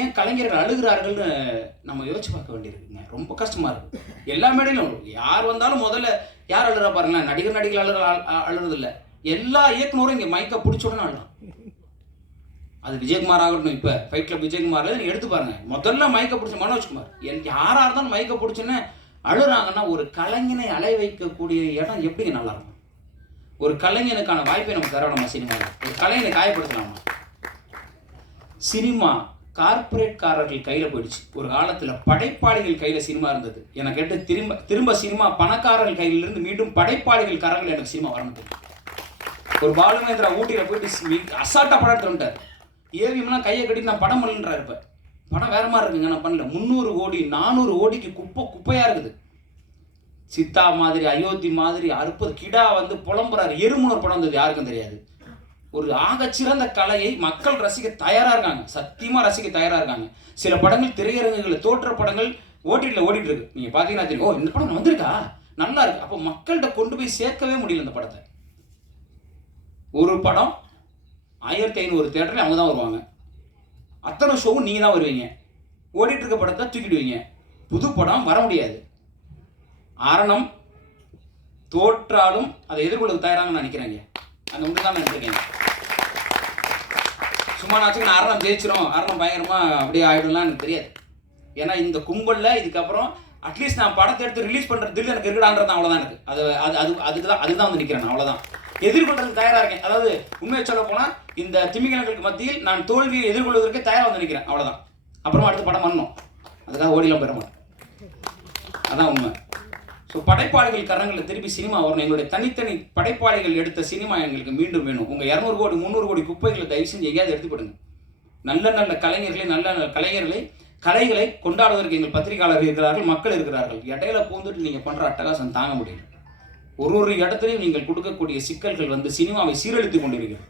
ஏன் கலைஞர்கள் அழுகிறார்கள்னு நம்ம யோசிச்சு பார்க்க வேண்டியிருக்குங்க. ரொம்ப கஷ்டமா இருக்கு. எல்லா மேடையிலும் யார் வந்தாலும் முதல்ல யார் அழுகிறா பாருங்களேன். நடிகர் நடிகர் அழுகிற அழுறது இல்ல எல்லா இயக்குனரும் இங்கே மைக்க பிடிச்ச உடனே அழுறான் அது விஜயகுமார் ஆகட்டும் இப்போ ஃபைட் கிளப் விஜயகுமார் எடுத்து பாருங்க. முதல்ல மயக்க பிடிச்ச மனோஜ்குமார் என் யாராக இருந்தாலும் மயக்க பிடிச்சோன்னே அழுறாங்கன்னா ஒரு கலைஞனை அலை வைக்கக்கூடிய இடம் எப்படிங்க நல்லா இருக்கும்? ஒரு கலைஞனுக்கான வாய்ப்பை நம்ம தர நம்ம சினிமாவில் ஒரு கலைஞனை காயப்படுத்தலாமா? சினிமா கார்ப்பரேட்காரர்கள் கையில் போயிடுச்சு. ஒரு காலத்தில் படைப்பாளிகள் கையில் சினிமா இருந்தது. எனக்கு கேட்டு திரும்ப திரும்ப சினிமா பணக்காரர்கள் கையிலிருந்து மீண்டும் படைப்பாளிகள் கரங்கள் எனக்கு சினிமா வரணும் ஒரு பாலுமேந்திரா ஊட்டியில் போயிட்டு அசால்ட்டாக படம் எடுத்துட்டார் வந்துட்டார். ஏவிஎம்லாம் கையை கட்டி நான் படம் பண்ணலன்றார் இப்போ. படம் வேற மாதிரி இருக்குங்க நான் பண்ணல. முந்நூறு கோடி நானூறு கோடிக்கு குப்பை குப்பையாக இருக்குது. சித்தா மாதிரி அயோத்தி மாதிரி அற்புத கிடா வந்து புலம்புறாரு. எருமுனர் படம் வந்தது யாருக்கும் தெரியாது. ஒரு ஆகச்சிறந்த கலையை மக்கள் ரசிக்க தயாராக இருக்காங்க. சத்தியமாக ரசிக்க தயாராக இருக்காங்க. சில படங்கள் திரையரங்குகளில் தோற்ற படங்கள் ஓடிடியில் ஓடிட்டு இருக்கு நீங்கள் பார்த்தீங்கன்னா தெரியும். ஓ இந்த படம் வந்திருக்கா? நல்லா இருக்கு. அப்போ மக்கள்கிட்ட கொண்டு போய் சேர்க்கவே முடியல இந்த படத்தை. ஒரு படம் ஆயிரத்தி ஐநூறு தேட்டரில் அவங்க தான் வருவாங்க. அத்தனை ஷோவும் நீங்கள் தான் வருவீங்க. ஓடிட்டு இருக்க படத்தை தூக்கிடுவீங்க புது படம் வர முடியாது. அரணம் தோற்றாலும் அதை எதிர்கொள்ள தயாராங்கன்னு நினைக்கிறாங்க. அந்த ஒன்று தான் நினைச்சிருக்கேன் சும்மா நாச்சுக்கு நான் அரணம் ஜெயிச்சிரும் அரணம் பயங்கரமா அப்படியே ஆயிடும்லாம் எனக்கு தெரியாது. ஏன்னா இந்த கும்பலில் இதுக்கப்புறம் அட்லீஸ்ட் நான் படத்தை எடுத்து ரிலீஸ் பண்ணுறது தில் எனக்கு இருக்கடான்றது அவ்வளோதான் எனக்கு. அது அது அது அதுக்கு தான் அதுக்கு தான் வந்து நிற்கிறேன் நான் அவ்வளோதான் எதிர்கொள்றதுக்கு தயாராக இருக்கேன். அதாவது உண்மையை சொல்ல போனால் இந்த திமிங்கலங்களுக்கு மத்தியில் நான் தோல்வியை எதிர்கொள்வதற்கு தயாராக வந்து நிற்கிறேன் அவ்வளோதான் அப்புறமா அடுத்து படம் பண்ணணும் அதுக்காக ஓடிலாம் பெற மாட்டேன். அதான் உண்மை. படைப்பாளிகள் கரங்களில் திருப்பி சினிமா வரணும். எங்களுடைய தனித்தனி படைப்பாளிகள் எடுத்த சினிமா எங்களுக்கு மீண்டும் வேணும். உங்கள் இரநூறு கோடி முந்நூறு கோடி குப்பைகளை தயவு செஞ்சு எங்கேயாவது எடுத்து போடுங்க. நல்ல நல்ல கலைஞர்களை நல்ல நல்ல கலைஞர்களை கலைகளை கொண்டாடுவதற்கு எங்கள் பத்திரிகையாளர்கள் இருக்கிறார்கள் மக்கள் இருக்கிறார்கள். இடையில பூந்துட்டு நீங்கள் பண்ணுற அட்டகாசம் தாங்க முடியல. ஒரு ஒரு இடத்துலையும் நீங்கள் கொடுக்கக்கூடிய சிக்கல்கள் வந்து சினிமாவை சீரழித்து கொண்டிருக்கிறது.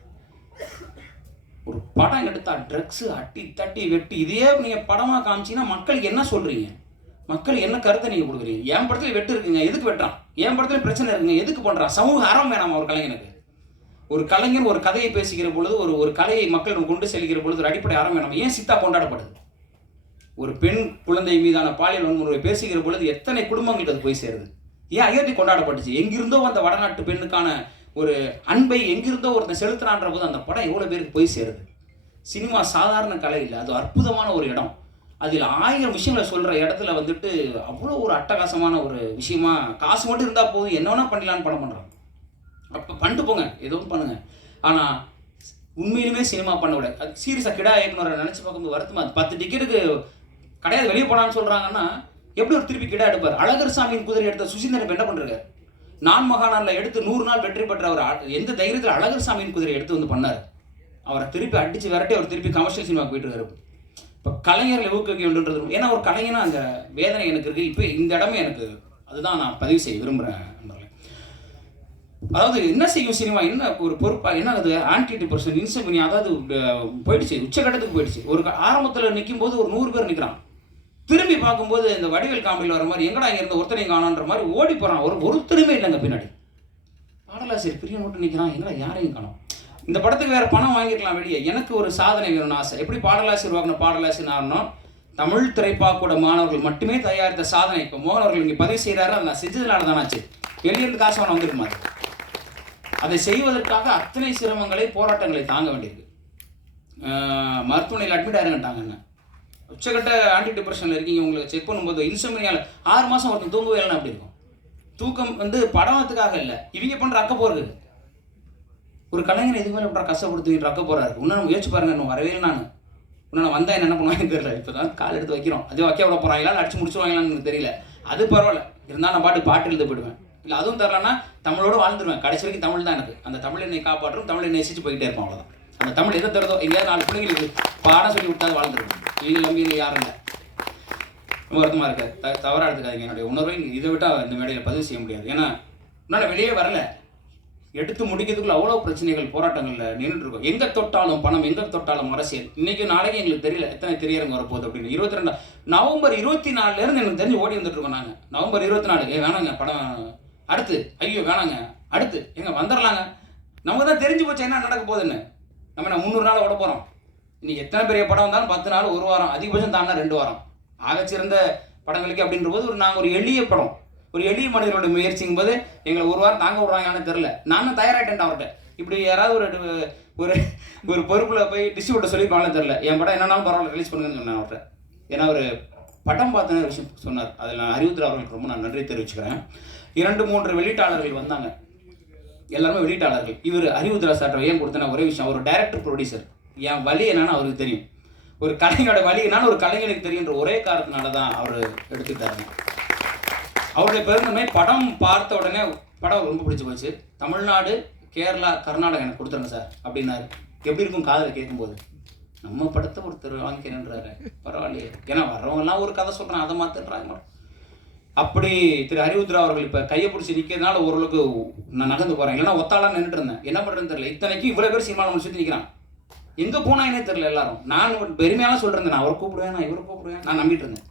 ஒரு படம் எடுத்தால் ட்ரக்ஸு அட்டி தட்டி வெட்டி இதையே நீங்கள் படமாக காமிச்சீங்கன்னா மக்களுக்கு என்ன சொல்கிறீங்க மக்கள் என்ன கருத்தை நீங்கள் கொடுக்குறீங்க? என் படத்துல வெட்டு இருக்குங்க. எதுக்கு வெட்டான் என் படத்துல பிரச்சனை இருக்குங்க. எதுக்கு பண்ணுறான் சமூக அறம் வேணாமா ஒரு கலைஞனுக்கு? ஒரு கலைஞர் ஒரு கதையை பேசுகிற பொழுது ஒரு ஒரு கலையை மக்களிடம் கொண்டு செல்கிற பொழுது ஒரு அடிப்படை அறம் வேணாமா? ஏன் சித்தா கொண்டாடப்படுது? ஒரு பெண் குழந்தை மீதான பாலியல் வன்முறை பேசுகிற பொழுது எத்தனை குடும்பங்களுக்கு அது போய் சேருது? ஏன் அயோத்தி கொண்டாடப்பட்டுச்சு? எங்கிருந்தோ அந்த வடநாட்டு பெண்ணுக்கான ஒரு அன்பை எங்கிருந்தோ ஒருத்தன் செலுத்தினான்ற போது அந்த படம் எவ்வளோ பேருக்கு போய் சேருது? சினிமா சாதாரண கலை இல்லை. அது அற்புதமான ஒரு இடம். அதில் ஆயிரம் விஷயங்களை சொல்கிற இடத்துல வந்துட்டு அவ்வளோ ஒரு அட்டகாசமான ஒரு விஷயமா காசு மட்டும் இருந்தால் போதும் என்ன வேணால் பண்ணலான்னு படம் பண்ணுறாங்க அப்போ பண்ணிட்டு போங்க ஏதோ ஒன்று ஆனால் உண்மையிலுமே சினிமா பண்ண விட அது சீரியஸாக கிடா இயக்குனரை நினச்சி பார்க்கும்போது வருத்தமா அது பத்து டிக்கெட்டுக்கு கிடையாது வெளியே போனான்னு சொல்கிறாங்கன்னா எப்படி ஒரு திருப்பி கிடா எடுப்பார்? அழகர் சாமியின் குதிரை எடுத்த சுசீந்திரன் என்ன பண்ணுறாரு நான் மகாநாளில் எடுத்து நூறு நாள் வெற்றி பெற்ற அவர் அ- எந்த தைரியத்தில் அழகர் சாமியின் குதிரை எடுத்து வந்து பண்ணார்? அவரை திருப்பி அடிச்சு விரட்டி அவர் திருப்பி கமர்ஷியல் சினிமாவுக்கு போயிட்டு இருக்காரு. இப்போ கலைஞர்களை ஊக்குவிக்க வேண்டும்ன்றது ஏன்னா ஒரு கலைஞனா அந்த வேதனை எனக்கு இருக்குது இப்போ இந்த இடமே எனக்கு அதுதான் நான் பதிவு செய்ய விரும்புகிறேன் அதாவது என்ன செய்யும் சினிமா? என்ன ஒரு பொறுப்பாக என்ன அது ஆன்டி டிப்ரெஷன் இன்சமினி அதாவது போயிடுச்சு. உச்சக்கட்டத்துக்கு போயிடுச்சு. ஒரு ஆரம்பத்தில் நிற்கும் போது ஒரு நூறு பேர் நிற்கிறான் திரும்பி பார்க்கும்போது இந்த வடிவேல் காமெடியில் வர மாதிரி எங்கடா இங்கே இருந்த ஒருத்தனை காணான்ற மாதிரி ஓடி போகிறான் ஒரு ஒருத்தருமே இல்லைங்க பின்னாடி. பாடலாசிரியர் பிரியன் மட்டும் நிற்கிறான் எங்கடா யாரையும் காணும்? இந்த படத்துக்கு வேறு பணம் வாங்கிருக்கலாம் வெளியே. எனக்கு ஒரு சாதனை வேணும்னு ஆசை. எப்படி பாடலாசிரியர் வாங்கின பாடலாசிரியர் ஆகணும் தமிழ் திரைப்பாக்கூட மாணவர்கள் மட்டுமே தயாரித்த சாதனை. இப்போ மோகன் அவர்கள் இங்கே பதிவு செய்கிறாரு அதை நான் செஞ்சதுனால தானாச்சு வெளியிருந்து காசு அவனை மாதிரி அதை? செய்வதற்காக அத்தனை சிரமங்களை போராட்டங்களை தாங்க வேண்டியிருக்கு. மருத்துவமனையில் அட்மிட் ஆயிருங்கட்டாங்க என்ன உச்சக்கட்ட ஆன்டி டிப்ரெஷனில் இருக்கீங்க உங்களுக்கு செக் பண்ணும்போது இன்சோமினியால் ஆறு மாதம் ஒருத்தன் தூங்கவே இல்லைன்னா அப்படி இருக்கும்? தூக்கம் வந்து படத்துக்காக இல்லை. இவங்க பண்ணுற அக்க போகிறது ஒரு கலைஞர் இதுக்கு மேலே எப்படி கஷ்டப்படுத்து அக்க போகிறாரு இன்னும் நம்ம யோசிச்சு பாருங்க இன்னும் வரவே நான். இன்னும் நான் வந்தா என்ன பண்ணுவாங்கன்னு தெரியல. இப்போ தான் கால் எடுத்து வைக்கிறோம். அதே வைக்க விட போகிறாங்களா அடிச்சு முடிச்சுவாங்களான்னு எனக்கு தெரியல. அது பரவாயில்ல. இருந்தால் நான் பாட்டு பாட்டு எழுத போயிடுவேன். இல்லை அதுவும் தரலன்னா தமிழோட வாழ்ந்துருவேன். கடைசி வரைக்கும் தமிழ் தான் எனக்கு. அந்த தமிழ் என்னை காப்பாற்றும் தமிழை நேசிச்சு போயிட்டே இருப்போம் அவ்வளோதான் அந்த தமிழ் எதை தருதோ எங்கேயாவது நாலு பிள்ளைங்களுக்கு பாடம் சொல்லி விட்டாது வாழ்ந்துருவேன் இவங்க நம்பி யாரும் இல்லை. வருத்தமாக இருக்காது த தவறாக எடுத்துக்காதீங்க. என்னுடைய உணர்வை இதை விட்டால் இந்த மேடையில் பதிவு செய்ய முடியாது. ஏன்னா உன்னால் வெளியே வரல. எடுத்து முடிக்கிறதுக்குள்ள அவ்வளோ பிரச்சனைகள் போராட்டங்களில் நின்றுட்டு இருக்கோம். எங்கே தொட்டாலும் பணம் எங்கே தொட்டாலும் அரசியல். இன்னைக்கு நாளைக்கு எங்களுக்கு தெரியல எத்தனை திரையரங்கு வரப்போகுது அப்படின்னு. இருபத்தி ரெண்டா நவம்பர் இருபத்தி நாலுலேருந்து எனக்கு தெரிஞ்சு ஓடி வந்துட்டு இருக்கோம் நாங்கள் நவம்பர் இருபத்தி நாலு ஏ வேணாங்க படம் அடுத்து ஐயோ வேணாங்க. அடுத்து எங்கே வந்துடலாங்க. நமக்கு தான் தெரிஞ்சு போச்சு என்ன நடக்க போகுதுன்னு. நம்ம என்ன முந்நூறு நாள் ஓட போகிறோம் இன்னைக்கு எத்தனை பெரிய படம் வந்தாலும் பத்து நாள் ஒரு வாரம் அதிகபட்சம் தாண்டா ரெண்டு வாரம். ஆகச்சிறந்த படங்களுக்கு அப்படின்ற போது ஒரு நாங்கள் ஒரு எளிய படம். ஒரு எளிய மனிதனோட முயற்சிங்கும் போது எங்களை ஒரு வாரம் தாங்க விடுறாங்கன்னு தெரில நானும் தயாராகிட்டேன் அவர்கிட்ட. இப்படி யாராவது ஒரு ஒரு ஒரு பொறுப்பில் போய் டிஸ்ட்ரிபியூட்டர் சொல்லியிருப்பாங்கன்னு தெரில என் படம் என்னன்னாலும் பரவாயில்ல ரிலீஸ் பண்ணுங்கன்னு சொன்னேன் அவர்கிட்ட. ஏன்னா ஒரு படம் பார்த்தன விஷயம் சொன்னார். அதில் நான் அறிவுத்திர அவர்களுக்கு ரொம்ப நான் நன்றி தெரிவிச்சுக்கிறேன். இரண்டு மூன்று வெளியீட்டாளர்கள் வந்தாங்க. எல்லாருமே வெளியீட்டாளர்கள். இவர் அறிவுத்திரா சார்ட்ட ஏன் கொடுத்தன ஒரே விஷயம். அவர் டைரக்டர் ப்ரொடியூசர் என் வழி என்னன்னு அவருக்கு தெரியும். ஒரு கலைஞரோட வழி என்னன்னு ஒரு கலைஞனுக்கு தெரியுன்ற ஒரே காரணத்தினால தான் அவர் எடுத்துக்கிட்டாருங்க. அவருடைய பெருந்தன்மை படம் பார்த்த உடனே படம் ரொம்ப பிடிச்சி போச்சு. தமிழ்நாடு கேரளா கர்நாடகா எனக்கு கொடுத்துருங்க சார் அப்படின்னாரு. எப்படி இருக்கும் காதில் கேட்கும்போது நம்ம படத்தை ஒருத்தர் வாங்கிக்கிறேன்றாரு. பரவாயில்லையே. ஏன்னா வர்றவங்கலாம் ஒரு கதை சொல்கிறேன் அதை மாற்றுன்றாங்க அப்படி திரு அறிவுத்ரா அவர்கள் இப்போ கையை பிடிச்சி நிற்கிறதுனால ஓரளவுக்கு நான் நகர்ந்து போகிறேன் இல்லைன்னா ஒத்தாலாம் நின்றுட்டு இருந்தேன். என்ன பண்ணுறதுன்னு தெரியல. இத்தனைக்கும் இவ்வளோ பேர் சினிமாவில் நம்ம சுற்றி நிற்கிறான் எங்கே போனாங்கன்னே தெரியல எல்லாரும். நான் பெருமையாக பெருமையாலாம் சொல்கிறேன் நான் அவரை கூப்பிடுவேன் நான் இவரை கூப்பிடுவேன் நான் நம்பிட்டு இருந்தேன்.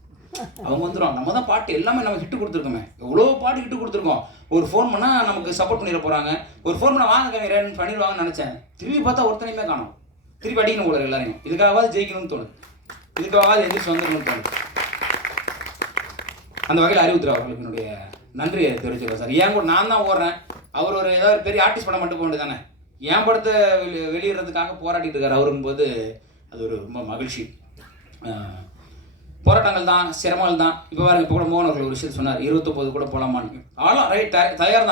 அவங்க வந்துடும் நம்ம தான் பாட்டு எல்லாமே நம்ம ஹிட்டு கொடுத்துருக்கோமே. எவ்வளோ பாட்டு ஹிட்டு கொடுத்துருக்கோம். ஒரு ஃபோன் பண்ணால் நமக்கு சப்போர்ட் பண்ணிட போகிறாங்க ஒரு ஃபோன் பண்ண வாங்க கவிஞரன் பண்ணிடுவாங்கன்னு நினச்சேன். திரும்பி பார்த்தா ஒருத்தனையுமே காணும். திருப்பி அடிக்கணும் போல எல்லாரையும். இதுக்காகவாது ஜெயிக்கணும்னு தோணுது. இதுக்காகவாது எந்திரிச்சு வந்துடணும்னு தோணுது. அந்த வகையில் அறிவுத்துறை அவர்களுக்கு என்னுடைய நன்றியை தெரிவிச்சுக்கிறேன் சார். ஏன் கூட நான் தான் ஓடுறேன். அவர் ஒரு ஏதாவது ஒரு பெரிய ஆர்டிஸ்ட் படம் மட்டும் போக வேண்டியதானே என் படத்தை வெளியிடுறதுக்காக போராடிட்டு இருக்காரு அவருக்கும் போது அது ஒரு ரொம்ப மகிழ்ச்சி. போராட்டங்கள் தான் சிரமங்கள் தான். இப்போ பாருங்க இப்போ கூட மோகன் அவர்கள் ஒரு விஷயம் சொன்னார் இருபத்தொம்போது கூட போகலாமான்னு ஆளும் ரைட் தயார் தான்